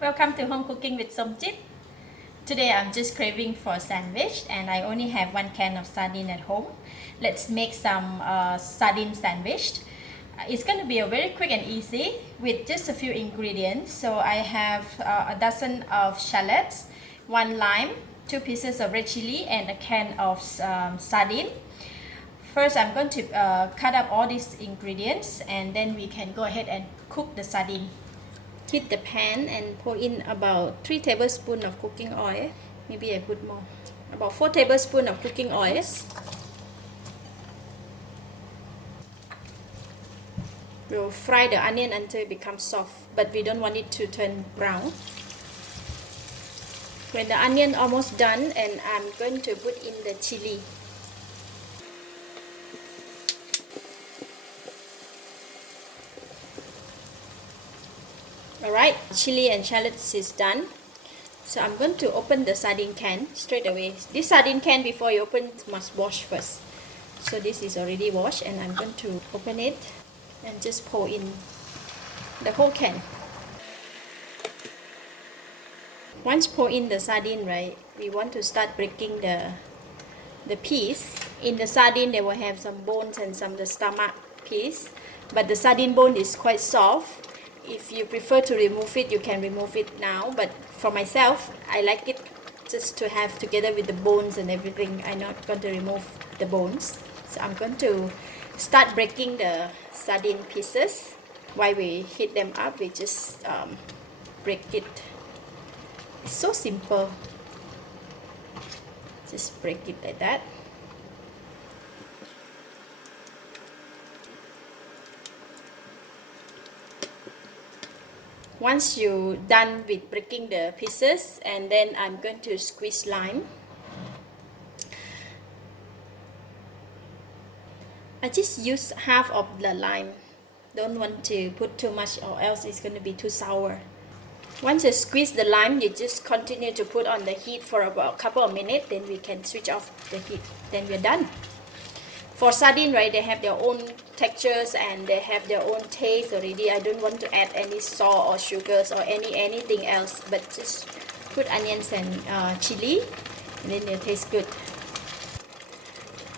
Welcome to Home Cooking with Somjit. Today I'm just craving for a sandwich and I only have one can of sardine at home. Let's make some sardine sandwich. It's going to be a very quick and easy with just a few ingredients. So I have a dozen of shallots, one lime, 2 pieces of red chili and a can of sardine. First I'm going to cut up all these ingredients and then we can go ahead and cook the sardine. Heat the pan and pour in about 3 tablespoons of cooking oil. Maybe I put more. About 4 tablespoons of cooking oil. We'll fry the onion until it becomes soft, but we don't want it to turn brown. When the onion almost done, and I'm going to put in the chili. Alright, chili and shallots is done. So I'm going to open the sardine can straight away. This sardine can, before you open it, must wash first. So this is already washed and I'm going to open it and just pour in the whole can. Once pour in the sardine, right, we want to start breaking the piece. In the sardine they will have some bones and some the stomach piece, but the sardine bone is quite soft. If you prefer to remove it, you can remove it now, but for myself, I like it just to have together with the bones and everything. I'm not going to remove the bones. So I'm going to start breaking the sardine pieces. While we heat them up, we just break it. It's so simple. Just break it like that. Once you're done with breaking the pieces, and then I'm going to squeeze lime. I just use half of the lime. Don't want to put too much or else it's going to be too sour. Once you squeeze the lime, you just continue to put on the heat for about a couple of minutes, then we can switch off the heat. Then we're done. For sardine, right, they have their own textures and they have their own taste already. I don't want to add any salt or sugars or anything else, but just put onions and chili, and then it'll taste good.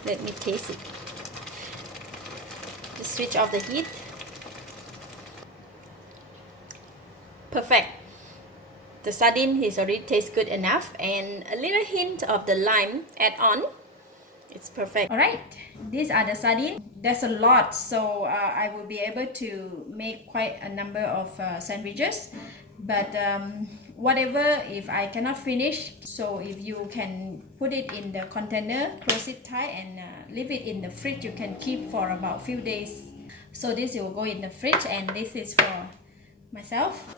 Let me taste it. Just switch off the heat. Perfect. The sardine is already tastes good enough, and a little hint of the lime add on. It's perfect. Alright, these are the sardine. There's a lot, so I will be able to make quite a number of sandwiches. But whatever, if I cannot finish, so if you can put it in the container, close it tight and leave it in the fridge, you can keep for about a few days. So this will go in the fridge, and this is for myself.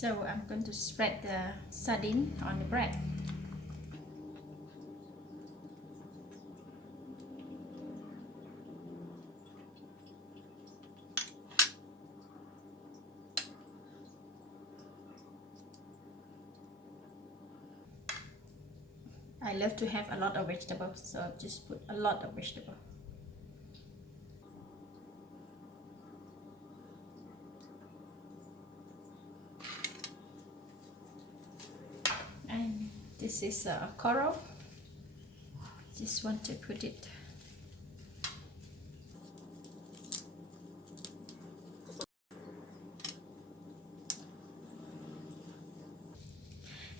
So I'm going to spread the sardine on the bread. I love to have a lot of vegetables, so I've just put a lot of vegetables. And this is a coral. Just want to put it.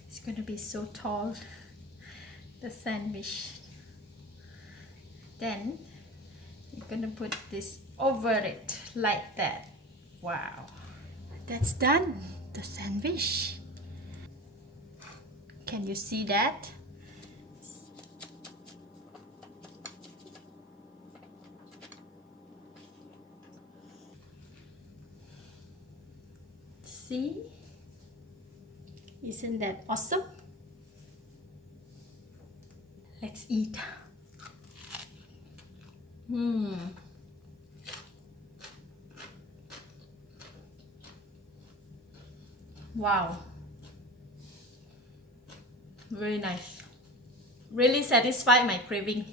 It's gonna be so tall, the sandwich. Then you're gonna put this over it like that. Wow, that's done, the sandwich. Can you see that? See? Isn't that awesome? Let's eat. Wow, very nice. Really satisfied my craving.